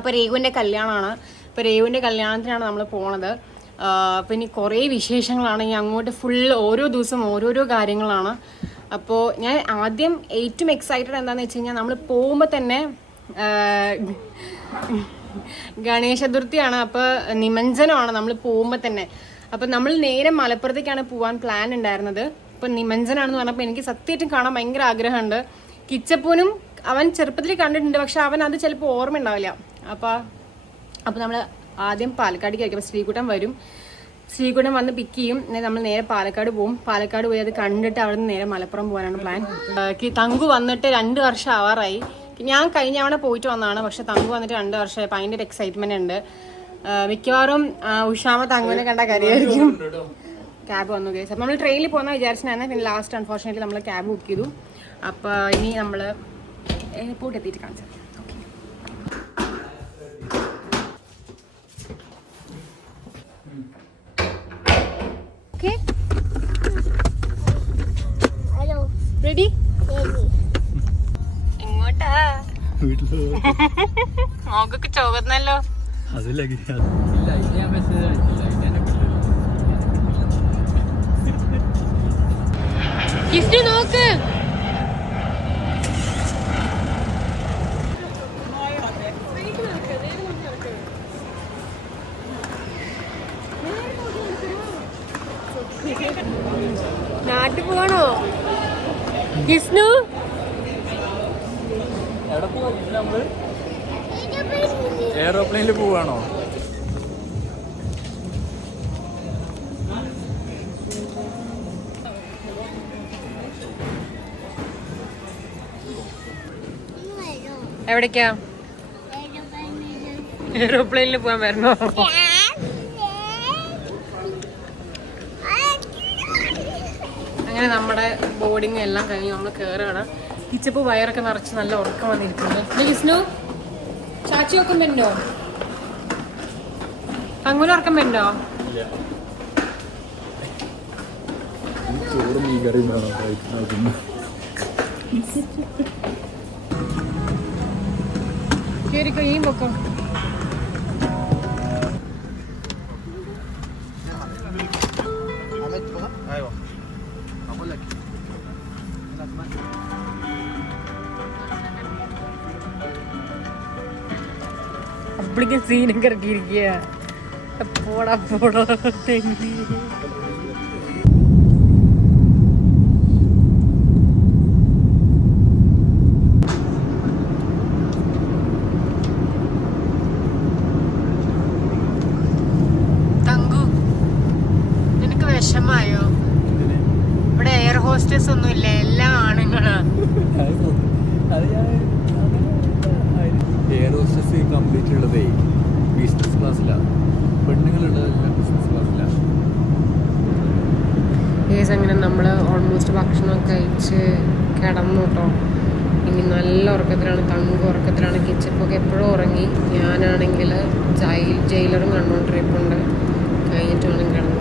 അപ്പോൾ രേഖുവിൻ്റെ കല്യാണമാണ്. ഇപ്പോൾ രേഖുവിൻ്റെ കല്യാണത്തിനാണ് നമ്മൾ പോണത്. പിന്നെ കുറേ വിശേഷങ്ങളാണ്. ഇനി അങ്ങോട്ട് ഫുൾ ഓരോ ദിവസം ഓരോരോ കാര്യങ്ങളാണ്. അപ്പോൾ ഞാൻ ആദ്യം ഏറ്റവും എക്സൈറ്റഡ് എന്താണെന്ന് വെച്ച് കഴിഞ്ഞാൽ നമ്മൾ പോകുമ്പോൾ തന്നെ ഗണേശ ചതുർത്ഥിയാണ്. അപ്പോൾ നിമഞ്ജനമാണ് നമ്മൾ പോകുമ്പോൾ തന്നെ. അപ്പം നമ്മൾ നേരെ മലപ്പുറത്തേക്കാണ് പോകാൻ പ്ലാൻ ഉണ്ടായിരുന്നത്. ഇപ്പം നിമഞ്ജനാണെന്ന് പറഞ്ഞപ്പോൾ എനിക്ക് സത്യമായിട്ടും കാണാൻ ഭയങ്കര ആഗ്രഹമുണ്ട്. കിച്ചപ്പൂനും അവൻ ചെറുപ്പത്തിൽ കണ്ടിട്ടുണ്ട്, പക്ഷെ അവൻ അത് ചിലപ്പോൾ ഓർമ്മ ഉണ്ടാവില്ല. അപ്പോൾ നമ്മൾ ആദ്യം പാലക്കാടേക്ക് ആയിരിക്കും. ശ്രീകുട്ടൻ വരും, ശ്രീകുട്ടൻ വന്ന് പിക്ക് ചെയ്യും. നമ്മൾ നേരെ പാലക്കാട് പോകും. പാലക്കാട് പോയി അത് കണ്ടിട്ട് അവിടെ നിന്ന് നേരെ മലപ്പുറം പോകാനാണ് പ്ലാൻ. തങ്കു വന്നിട്ട് 2 വർഷം ആവാറായി. ഞാൻ കഴിഞ്ഞ തവണ പോയിട്ട് വന്നതാണ്, പക്ഷെ തങ്കു വന്നിട്ട് 2 വർഷമായി. അപ്പം അതിൻ്റെ ഒരു എക്സൈറ്റ്മെന്റ് ഉണ്ട്. മിക്കവാറും ഉഷാമ തങ്കുവിനെ കണ്ട കാര്യമായിരിക്കും. ക്യാബ് വന്നു കേസ്. അപ്പം നമ്മൾ ട്രെയിനിൽ പോകുന്ന വിചാരിച്ചാണ്. പിന്നെ ലാസ്റ്റ് അൺഫോർച്ചുനേറ്റ്ലി നമ്മൾ ക്യാബ് ബുക്ക് ചെയ്തു. അപ്പോൾ ഇനി നമ്മൾ എയർപോർട്ട് എത്തിയിട്ട് കാണിച്ചു. Okay, ready? എങ്ങോട്ടാ? മോക്കൊക്കെ ചോകുന്നല്ലോ. ഗിഫ്റ്റ് നോക്ക്. നാട്ടിൽ പോവാണോ വിഷ്ണു? എയറോപ്ലെയിനിൽ പോവാണോ? എവിടേക്കാ? എയറോപ്ലെയിനിൽ പോകാൻ വരണോ? അങ്ങനെ നമ്മുടെ ബോർഡിങ് എല്ലാം കഴിഞ്ഞ് നമ്മൾ കയറുകയാണ്. കിച്ചപ്പ് വയറൊക്കെ നിറച്ച് നല്ല ഉറക്കം വന്നിരിക്കുന്നത്. വിഷ്ണു ചാച്ചി ഉറക്കം വരുന്നോ? അങ്ങനെ ഉറക്കം വരുന്നോ? കേറിക്കോ, ഈ പൊക്കം. അപ്പളിക്ക് സീനൊക്കെ ഇറക്കിയിരിക്കുക. പോടാ പോടാ തെങ്ങി. തങ്കു, നിനക്ക് വിഷമായോ? ഇവിടെ എയർ ഹോസ്റ്റസ് ഒന്നും ഇല്ല, എല്ലാം ആണുങ്ങളാ. എയർ ഹോസ്റ്റസ് കംപ്ലീറ്റ് ഉള്ളതേ ബിസിനസ് ക്ലാസ്സിലാണ്. പെണ്ണുങ്ങളുള്ളതെല്ലാം ബിസിനസ് ക്ലാസ്സിലാണ്. അങ്ങനെ നമ്മൾ ഓൾമോസ്റ്റ് ഭക്ഷണമൊക്കെ കഴിച്ച് കിടന്നു കേട്ടോ. ഇനി നല്ല ഉറക്കത്തിലാണ്. തങ്കു ഉറക്കത്തിലാണ്. കിച്ചപ്പൊക്കെ എപ്പോഴും ഉറങ്ങി. ഞാനാണെങ്കിൽ ജയിലറും കണ്ടുകൊണ്ടിരിപ്പുണ്ട്. കഴിഞ്ഞിട്ട് വേണം കിടന്നു.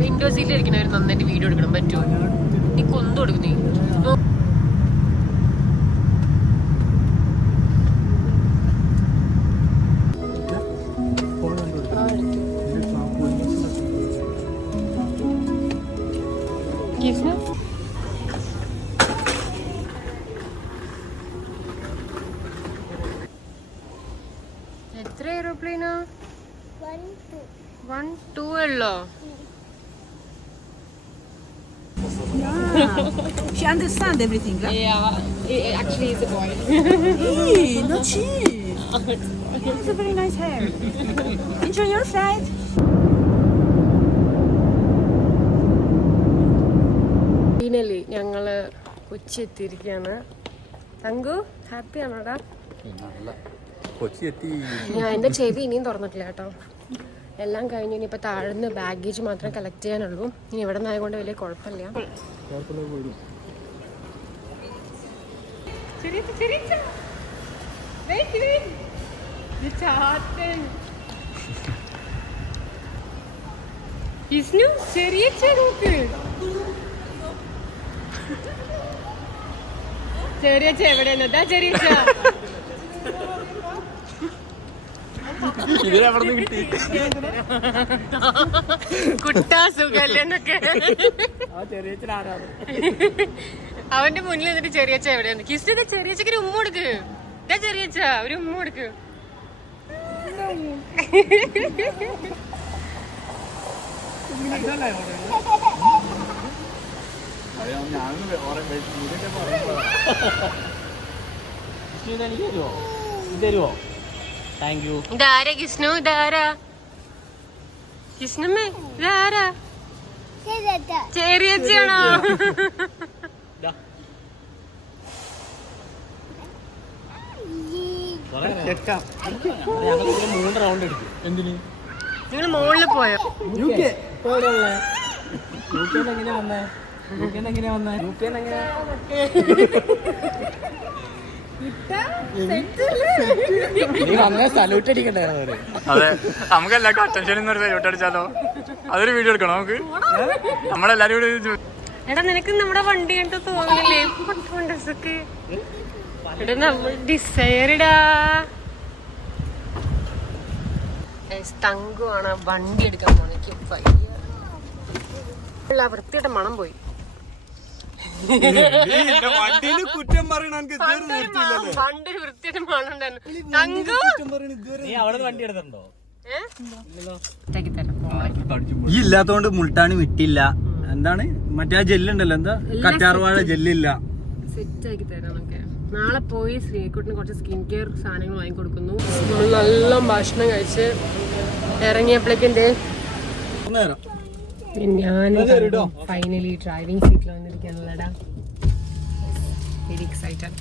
വിൻഡോ സീറ്റിൽ ഇരിക്കുന്നവർ നന്നായിട്ട് വീഡിയോ എടുക്കണം. പറ്റുമോ? നീ കൊന്തു കൊടുക്കുന്നേ. എത്ര എയറോപ്ലെയിനാ? 1, 2 ഉള്ളോ? She understands everything, right? Yeah, actually he's a boy. Hey, not she. That's a very nice hair. Enjoy your flight. Finally ഞങ്ങള് കൊച്ചി എത്തിയിരിക്കുകയാണ്. തങ്കു ഹാപ്പി ആണോടാ? കൊച്ചി എത്തി. ഞാൻ എൻ്റെ ചെവി ഇനിയും തുറന്നിട്ടില്ല കേട്ടോ. എല്ലാം കഴിഞ്ഞ് ഇനിയിപ്പോൾ താഴ്ന്ന് ബാഗേജ് മാത്രം കളക്ട് ചെയ്യാനുള്ളൂ. ഇനി ഇവിടെ നിന്നായതുകൊണ്ട് വലിയ കുഴപ്പമില്ല. ചെറിയ എവിടെയാ ചെറിയ ഇതിലെവിടെ കിട്ടി കുട്ടാ സുഖല്ലെന്നൊക്കെ അവന്റെ മുന്നിൽ എന്നിട്ട് ചെറിയച്ച എവിടെയാണ് കിസ് ചെറിയച്ചക്ക് ഒരു ഉമ്മ കൊടുക്ക് ചെറിയച്ച ഒരു ഉമ്മ കൊടുക്ക് തരുവോ? Thank you. ഇതാരാ കിസ്നു? ഇതാരാ കിസ്നുമ്മേ? ഇതാരാ? ചെറിയച്ചാണോ? ഞങ്ങൾ 3 റൗണ്ട് എടുക്കും. എന്തിന്? നിങ്ങൾ മുകളിൽ പോയോ? സല്യൂട്ട് അടിക്കണ്ടേ? അതെ, നമുക്കെല്ലാവർക്കും അറ്റൻഷൻ സല്യൂട്ട് അടിച്ചാലോ? അതൊരു വീഡിയോ എടുക്കണം നമുക്ക്. നമ്മളെല്ലാരും കൂടി. എടാ നിനക്ക് നമ്മുടെ വണ്ടി കണ്ടിട്ട് തോന്നില്ലേ? എടാ നമ്മൾ ഡിസൈറിടാ തങ്കുവാണ് വണ്ടി എടുക്കാൻ പോണെനിക്ക് വൃത്തിയുടെ മണം പോയി. കുറ്റം പറയണ പണ്ട് വൃത്തിയുടെ മണം ഉണ്ടായിരുന്നു. തങ്കു നീ അവിടെ വണ്ടി എടുത്തിട്ടുണ്ടോ? ഈ ഇല്ലാത്തോണ്ട് മുൾട്ടാണി വിട്ടില്ല. എന്താണ് മറ്റേ ജെല്ലുണ്ടല്ലോ, എന്താ കറ്റാർവാഴ ജെല്ലില്ല. സെറ്റ് ആക്കി തരാനൊക്കെ. നാളെ പോയി ശ്രീകുട്ടിന് കുറച്ച് സ്കിൻ കെയർ സാധനങ്ങൾ വാങ്ങിക്കൊടുക്കുന്നു. നമ്മൾ നല്ല ഭക്ഷണം കഴിച്ച് ഇറങ്ങിയപ്പോഴേക്കും ഞാൻ ഫൈനലി ഡ്രൈവിംഗ് സീറ്റിൽ വന്നിരിക്കാനുള്ളടാ. Very excited.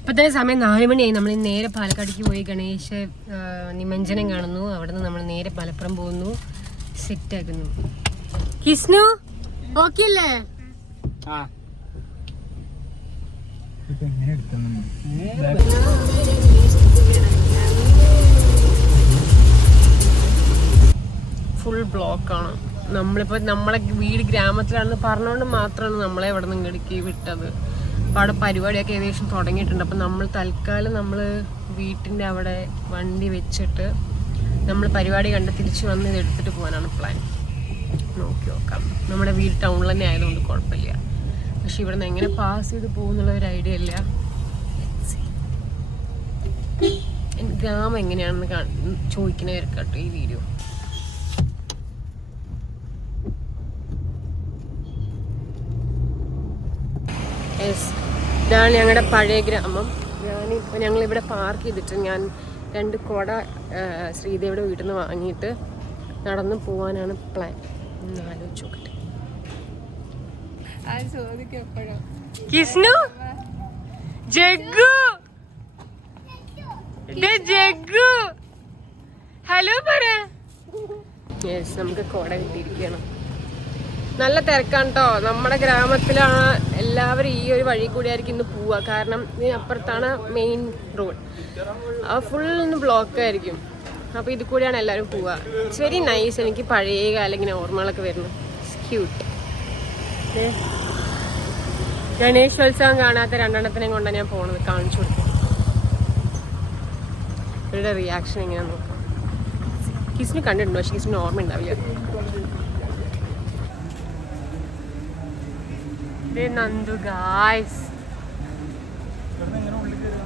ഇപ്പൊ തന്നെ സമയം 4 മണിയായി. നമ്മൾ നേരെ പാലക്കാടേക്ക് പോയി ഗണേശ നിമഞ്ജനം കാണുന്നു. അവിടെ നിന്ന് നമ്മൾ നേരെ മലപ്പുറം പോകുന്നു. സെറ്റ് ആക്കുന്നു. കിസ്നു ഓക്കെ അല്ലേ? ഫുൾ ബ്ലോക്കാണ്. നമ്മളിപ്പോ നമ്മളെ വീട് ഗ്രാമത്തിലാണെന്ന് പറഞ്ഞുകൊണ്ട് മാത്രമാണ് നമ്മളെ ഇവിടെ നിന്ന് ഇങ്ങോട്ടേക്ക് വിട്ടത്. അപ്പോൾ അവിടെ പരിപാടിയൊക്കെ ഏകദേശം തുടങ്ങിയിട്ടുണ്ട്. അപ്പം നമ്മൾ തൽക്കാലം നമ്മൾ വീട്ടിൻ്റെ അവിടെ വണ്ടി വെച്ചിട്ട് നമ്മൾ പരിപാടി കണ്ട് തിരിച്ചു വന്ന് ഇത് എടുത്തിട്ട് പോകാനാണ് പ്ലാൻ. നോക്കി നോക്കാം. നമ്മുടെ വീട് ടൗണിൽ തന്നെ ആയതുകൊണ്ട് കുഴപ്പമില്ല. പക്ഷെ ഇവിടെ നിന്ന് എങ്ങനെ പാസ് ചെയ്ത് പോകുന്നുള്ള ഒരു ഐഡിയ ഇല്ല. ഗ്രാമം എങ്ങനെയാണെന്ന് ചോദിക്കുന്നവർക്ക് കേട്ടോ ഈ വീഡിയോ. ഇതാണ് ഞങ്ങളുടെ പഴയ ഗ്രാമം. ഞങ്ങളിവിടെ പാർക്ക് ചെയ്തിട്ട് ഞാൻ 2 കുട ശ്രീദേവിയുടെ വീട്ടിൽ നിന്ന് വാങ്ങിയിട്ട് നടന്നു പോവാനാണ് പ്ലാൻ. ഒന്ന് ആലോചിച്ച് നോക്കട്ടെ. കിസ്നു ജഗ്ഗു ജഗ്ഗു ഹലോ പറ. യെസ്, നമുക്ക് കുട കിട്ടിയിരിക്കുകയാണ്. നല്ല തിരക്കാണ് കേട്ടോ. നമ്മുടെ ഗ്രാമത്തിലാണ് എല്ലാവരും ഈ ഒരു വഴി കൂടി ആയിരിക്കും ഇന്ന് പോവുക. കാരണം ഇതിനപ്പുറത്താണ് മെയിൻ റോഡ്. ആ ഫുൾ ഒന്ന് ബ്ലോക്ക് ആയിരിക്കും. അപ്പോൾ ഇത് കൂടിയാണ് എല്ലാവരും പോവുക. It's very nice. എനിക്ക് പഴയ കാലം ഇങ്ങനെ ഓർമ്മകളൊക്കെ വരുന്നു. ക്യൂട്ട്. ഗണേശോത്സവം കാണാത്ത 2 കൊണ്ടാണ് ഞാൻ പോണത്. കാണിച്ചു കൊടുക്കും. ഇവരുടെ റിയാക്ഷൻ എങ്ങനെയാന്ന് നോക്കാം. കിസ്നു കണ്ടിട്ടുണ്ടോ? പക്ഷെ കിസ്നു ഓർമ്മ ഉണ്ടാവില്ല. നന്ദു ഗായ്സ്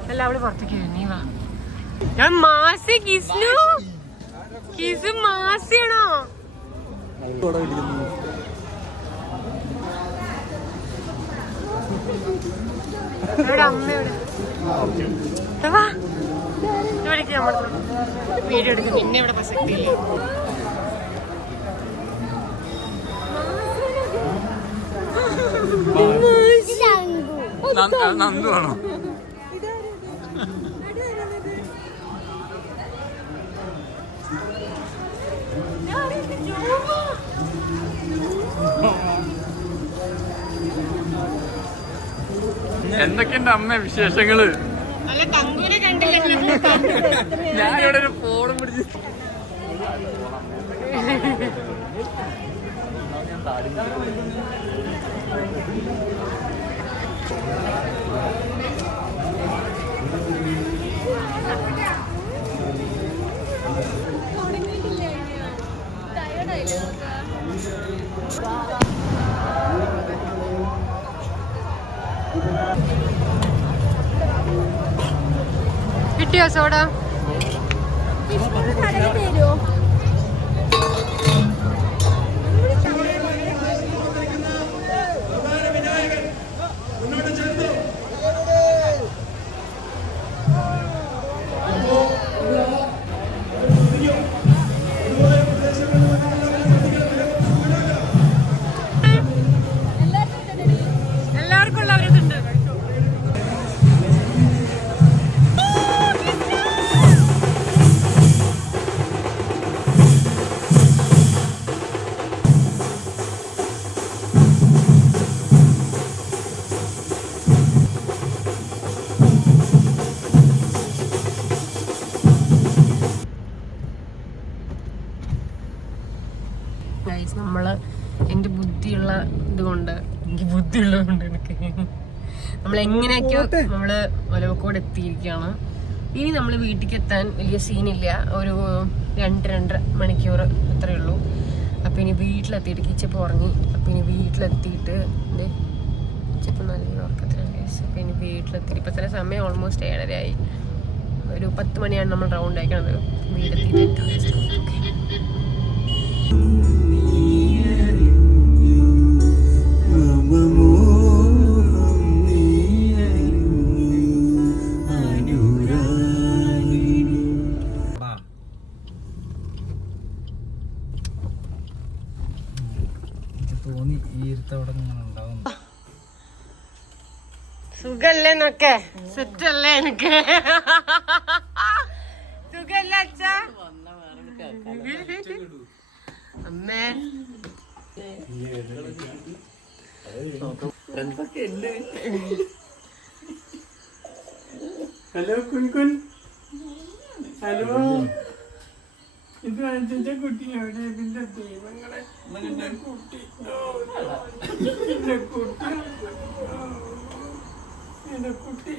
അല്ല, അവള് പുറത്തേക്ക് നീ വാ. ഞാൻ മാസി. കിസ്നു കിസ് മാസിയാണോ? അമ്മയോട് വീഡിയോ എടുക്കും. പിന്നെ ഇവിടെ പ്രസക്തിയില്ല. നന്ദു ആണോ? എന്തൊക്കെയുണ്ട് അമ്മ വിശേഷങ്ങള്? അല്ല തങ്കുവിനെ കണ്ടില്ല. ഞാനിവിടെ ഒരു ഫോണും പിടിച്ച് കിട്ടിയോ സോഡ? എല്ലാവർക്കും ഉള്ളവരുണ്ട്. നമ്മള് എൻ്റെ ബുദ്ധിയുള്ള ഇതുകൊണ്ട് എനിക്ക് നമ്മൾ എങ്ങനെയൊക്കെയോ നമ്മള് ഒലവക്കോട് എത്തിയിരിക്കുകയാണ്. ഇനി നമ്മൾ വീട്ടിലേക്ക് എത്താൻ വലിയ സീനില്ല, ഒരു 2-2.5 മണിക്കൂർ അത്രയേ ഉള്ളൂ. അപ്പം ഇനി വീട്ടിലെത്തിയിട്ട് കിച്ചപ്പ് ഉറങ്ങി. അപ്പം ഇനി വീട്ടിലെത്തിയിട്ട് കിച്ചപ്പ് നല്ല ഉറക്കത്തിലാണ്. അപ്പം ഇനി വീട്ടിലെത്തിയിട്ട് ഇപ്പം തന്നെ സമയം ഓൾമോസ്റ്റ് 7:30 ആയി. ഒരു 10 മണിയാണ് നമ്മൾ റൗണ്ട് അയക്കണത്. വീടെത്തിയിട്ട് തോന്നി ഈ ഇരുത്തവിടെ ഉണ്ടാവും. സുഖല്ലേ എന്നൊക്കെ സെറ്റല്ലേ എനിക്ക്? സുഖല്ലേ അച്ഛാ? അമ്മേ ഹലോ കുൻകുൻ. ഹലോ, ഇത് അഞ്ചന്റെ കുട്ടി എവിടെ? ഇതിന്റെ ദൈവങ്ങളെ, എന്റെ കുട്ടി, എന്റെ കുട്ടി, എന്റെ കുട്ടി.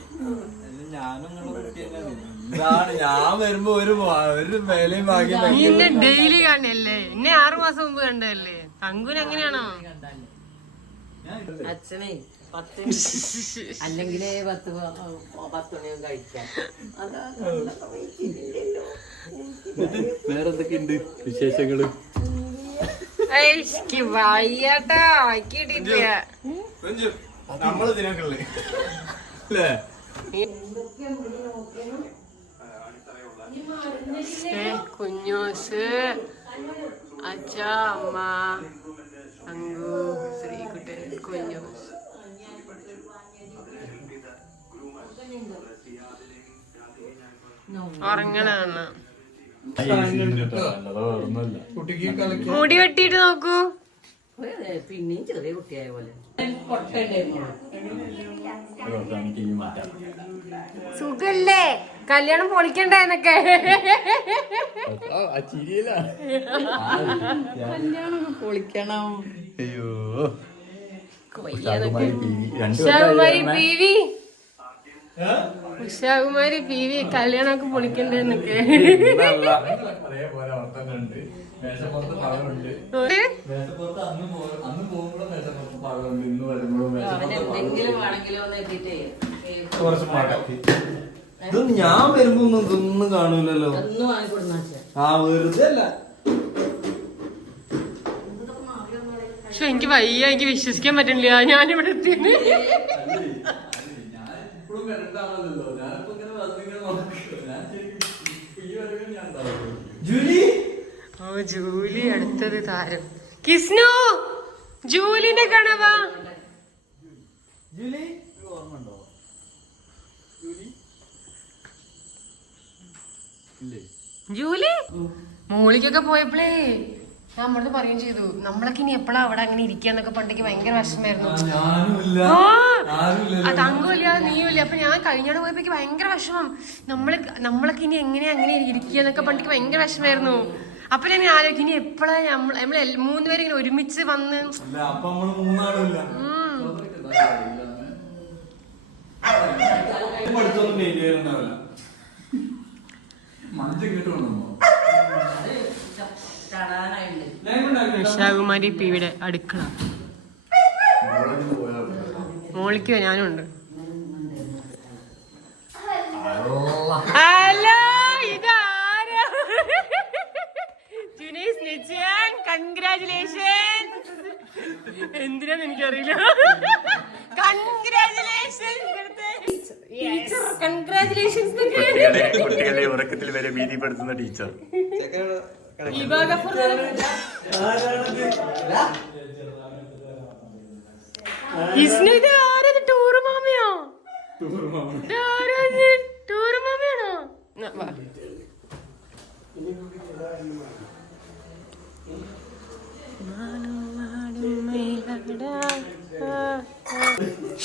ഞാൻ വരുമ്പോ ഒരു വേലയും ഭാഗ്യം. നീ എന്നെ ഡെയിലി കാണല്ലേ? എന്നെ 6 മാസം മുമ്പ് കണ്ടതല്ലേ? തങ്കുന് എങ്ങനെയാണോ? അച്ഛനെ 10 അല്ലെങ്കിലേ 10 മണിയും കഴിക്കാം. വേറെന്തൊക്കെയുണ്ട് വിശേഷങ്ങള്? വയ്യാട്ടാ, കിട്ടിട്ടില്ല. നമ്മള് ദിനങ്ങളില് അല്ലേ? കുഞ്ഞൂസ്, അച്ഛ, അമ്മ, അങ്കു, ശ്രീകുട്ടൻ, കുഞ്ഞൂസ്. ഉറങ്ങണ മുടി വെട്ടിട്ട് നോക്കൂ. പിന്നെയും ചെറിയ കുട്ടിയായ പോലെ. സുഖല്ലേ? കല്യാണം പൊളിക്കണ്ടേ എന്നൊക്കെ? കല്യാണം പൊളിക്കണം. അയ്യോ, ഉഷാകുമാരി പി വി കല്യാണമൊക്കെ പൊളിക്കണ്ടേ എന്നൊക്കെ. ഇതൊന്നും ഞാൻ വരുമ്പോ ഇതൊന്നും കാണൂലല്ലോ. ഒന്നും വാങ്ങിക്കൊടുന്ന ആ വെറുതെ അല്ല. പക്ഷെ എനിക്ക് വയ്യ, എനിക്ക് വിശ്വസിക്കാൻ പറ്റുന്നില്ല ഞാനിവിടെ എത്തിയത്. ഓ ജൂലി അടുത്തത് താരം. കിസ്നു, ജൂലിനെ കാണവാ. ജൂലി മോളിക്കൊക്കെ പോയപ്പോഴേ ഞാൻ നമ്മളത് പറയുകയും ചെയ്തു, നമ്മളൊക്കെ ഇനി എപ്പോഴാ അവിടെ അങ്ങനെ ഇരിക്കാന്നൊക്കെ പണ്ടേക്ക് ഭയങ്കര വിഷമായിരുന്നു. തങ്കുമില്ല നീയുമില്ല. അപ്പൊ ഞാൻ കഴിഞ്ഞോടെ പോയപ്പോ ഭയങ്കര വിഷമം. നമ്മളൊക്കെ ഇനി എങ്ങനെയാ അങ്ങനെ ഇരിക്കുക എന്നൊക്കെ പറഞ്ഞിട്ട് ഭയങ്കര വിഷമായിരുന്നു. അപ്പൊ ഞാൻ ആലോചിക്കും ഇനി എപ്പോഴാ നമ്മള് 3 പേരും ഇങ്ങനെ ഒരുമിച്ച് വന്ന് നിശാകുമാരി പിയുടെ അടുക്കള. മോളിക്കോ ഞാനുണ്ട്. ഹലോ, ഇതാരാ? ജുനൈസ് നിച്ചാൻ, കൺഗ്രാജുലേഷൻ. എന്തിനാന്ന് എനിക്കറിയില്ല. കുട്ടികളെ ഉറക്കത്തിൽ വരെ ഭീതിപ്പെടുത്തുന്ന ടീച്ചർ. ടൂറ് മാമയോ? ടൂറ് മാമയാണോ?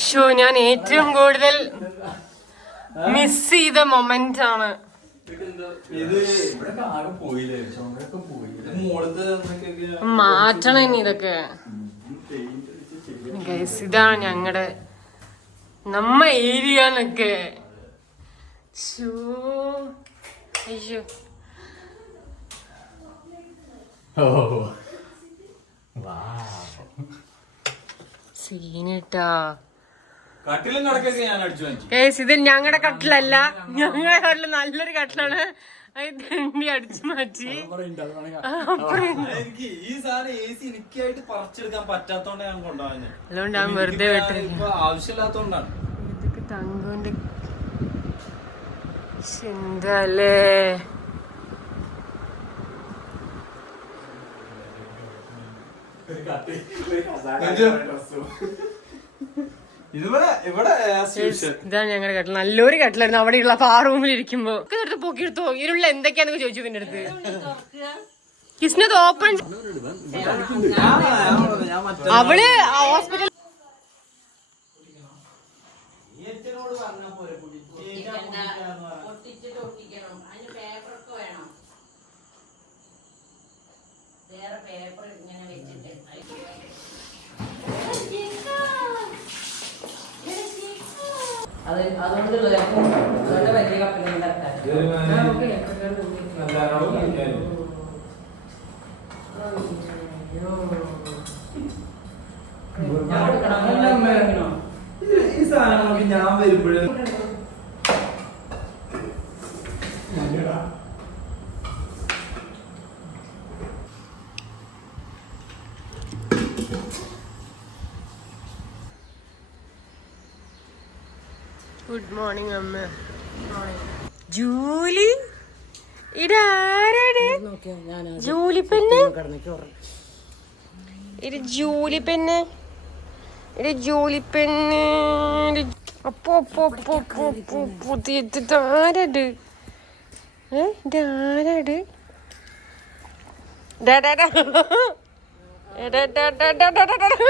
ഷോ ഞാൻ ഏറ്റവും കൂടുതൽ മിസ് ചെയ്ത മൊമെന്റ് ആണ്. മാറ്റണം ഇനി ഇതൊക്കെ. ഇതാണ് ഞങ്ങളുടെ ഏരിയ എന്നൊക്കെ. അയ്യോ സീനിട്ടാ. ഇത് ഞങ്ങളുടെ കട്ടിലല്ല, ഞങ്ങളുടെ കട്ടില് നല്ലൊരു കട്ടിലാണ്. അത് തണ്ടി അടിച്ചു മാറ്റി. അതുകൊണ്ട് ഞാൻ വെറുതെ ആവശ്യമില്ലാത്തോണ്ടാണ്. ഇതൊക്കെ തങ്കുവിന്റെ ചിന്തല്ലേ. ഇതാണ് ഞങ്ങളുടെ കട്ടിൽ. നല്ലൊരു കട്ടിലായിരുന്നു അവിടെയുള്ള ആ റൂമിൽ ഇരിക്കുമ്പോ. എടുത്ത് പൊക്കിയെടുത്തോ, ഇതിനുള്ള എന്തൊക്കെയാന്ന് ചോദിച്ചു പിന്നെ അടുത്ത്. കിസ്നത് ഓപ്പൺ. അവള് ഹോസ്പിറ്റൽ അതുകൊണ്ട് വലിയ കപ്പിലുണ്ടാക്കാൻ ഈ സാധനങ്ങളൊക്കെ ഞാൻ വരുമ്പോഴേ ഗുഡ് മോർണിംഗ് അമ്മ. ജൂലി, ഇതാരാണ്? ജൂലി പെണ്ണ്. ഇത് ജൂലി പെണ്ണ്. ഇത് ജൂലി പെണ്ണ്. അപ്പോ ഇതാരത്? ഇതാരത്? കിടക്കണം.